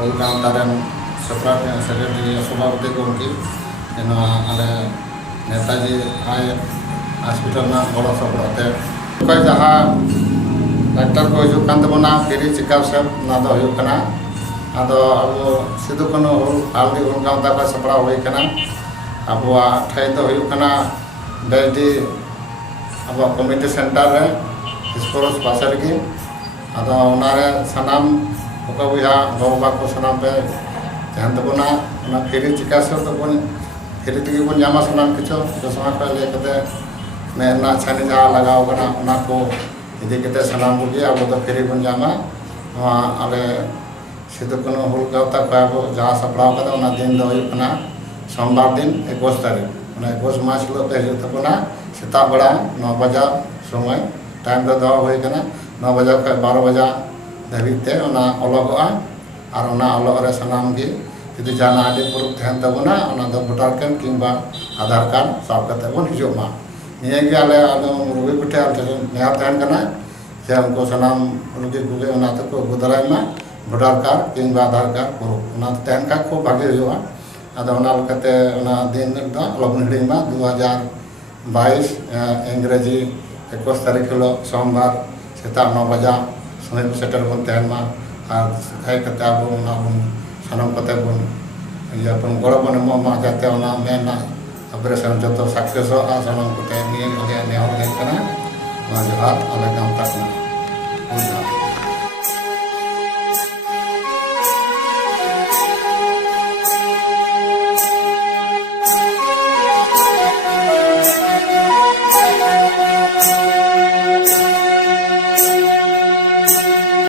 ᱦᱩᱞ ᱜᱟᱶᱛᱟ ᱨᱮᱱ सेक्रेटरी सभापति गमके आले नेताजी आय हॉस्पिटल गड़ो सपड़ते जहाँ डाक्टर को हजूकान तबना फ्री चिकित्सा अब सिदु कानू आलदी हुल गाँवता को सपड़ा होना अब ठाई तो बेडी अब कमिटी सेंटर रे स्पोर्ट्स पास रही सानाम ओका बुहा बाबा को सानाम पे तहन तबना फ्री चिकित्सा तबन फ्री तक बन जामा सानाम किचो दसमा को लेते मेना छानी जहाँ लगावना को इदी कते सानाम बुगे अब तो फ्री बन जामा आले सिदु कानू हुल गाँवता को अब जहाँ सपड़ाव दिन दो सोमवार दिन 21 तारीख 21 मार्च हिलो पे हजू तबना सेता बड़ा 9 बजा समय टाइम दो दवा होना 9 बजा खा 12 बजा धाबीते अलगोगा और अलग सानाम गे जुदी जहाँ आदि प्रूफ तहन तबना भोटार कार्ड किंबा आधार कार्ड साब करते बन हजूमा निये आले रुगी पिठे नेहर तहन जे उनको सानाम रुगी कुगे को अगू दारायमा भोटार कार्ड किंबा आधार कार्ड प्रूफ तहन खा खूब भागे हुआ दिन अलबन हिड़ीमा 2022 इंग्रेजी 21 तारीख हिलो सोमवार सेता 9 बजा समय सेटर बन तहनमा और हेज कते अब सानाम कते बन बन गड़ो बन एमा जाते मेना ऑपरेशन जो सक्सेस सानाम कते निये नेहर जोहार आले गाँवता